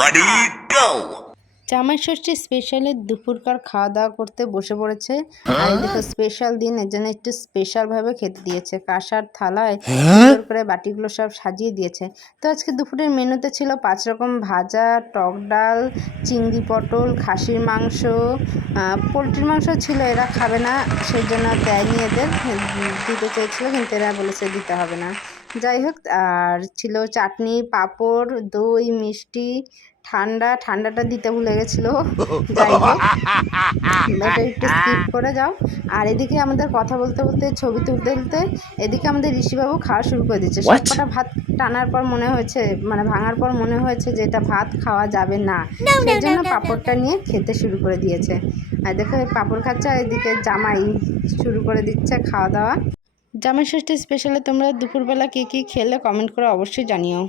Ready, go! জামাই ষষ্ঠী স্পেশালে দুপুরকার খাওয়া দাওয়া করতে বসে পড়েছে। আর এই দেখো স্পেশাল দিন, এর জন্য একটু স্পেশাল ভাবে খেতে দিয়েছে। কাঁসার থালায় সুন্দর করে বাটিগুলো সব সাজিয়ে দিয়েছে। তো আজকে দুপুরের মেনুতে ছিল 5 রকম ভাজা, টক ডাল, চিংড়ি পটল, খাসির মাংস, পোলট্রির মাংস ছিল, এরা খাবে না সেই জন্য দেয়নি, এদের দিতে চেয়েছিল কিন্তু এরা বলেছে দিতে হবে না। যাই হোক, আর ছিল চাটনি, পাঁপড়, দই, মিষ্টি, ঠান্ডাটা দিতে ভুলে গেছিলো। যাই হোক, এটা একটু স্কিপ করে যাও। আর এদিকে আমাদের কথা বলতে বলতে, ছবি তুলতে তুলতে এদিকে আমাদের ঋষিবাবু খাওয়া শুরু করে দিচ্ছে। সবকটা ভাত টানার পর মনে হয়েছে, মানে ভাঙার পর মনে হয়েছে যে এটা ভাত খাওয়া যাবে না, সেই জন্য পাঁপড়টা নিয়ে খেতে শুরু করে দিয়েছে। আর দেখো এই পাঁপড় খাচ্ছে, আর এদিকে জামাই শুরু করে দিচ্ছে খাওয়া দাওয়া। জামাই ষষ্ঠী স্পেশালে তোমরা দুপুরবেলা কী কী খেলে কমেন্ট করে অবশ্যই জানিও।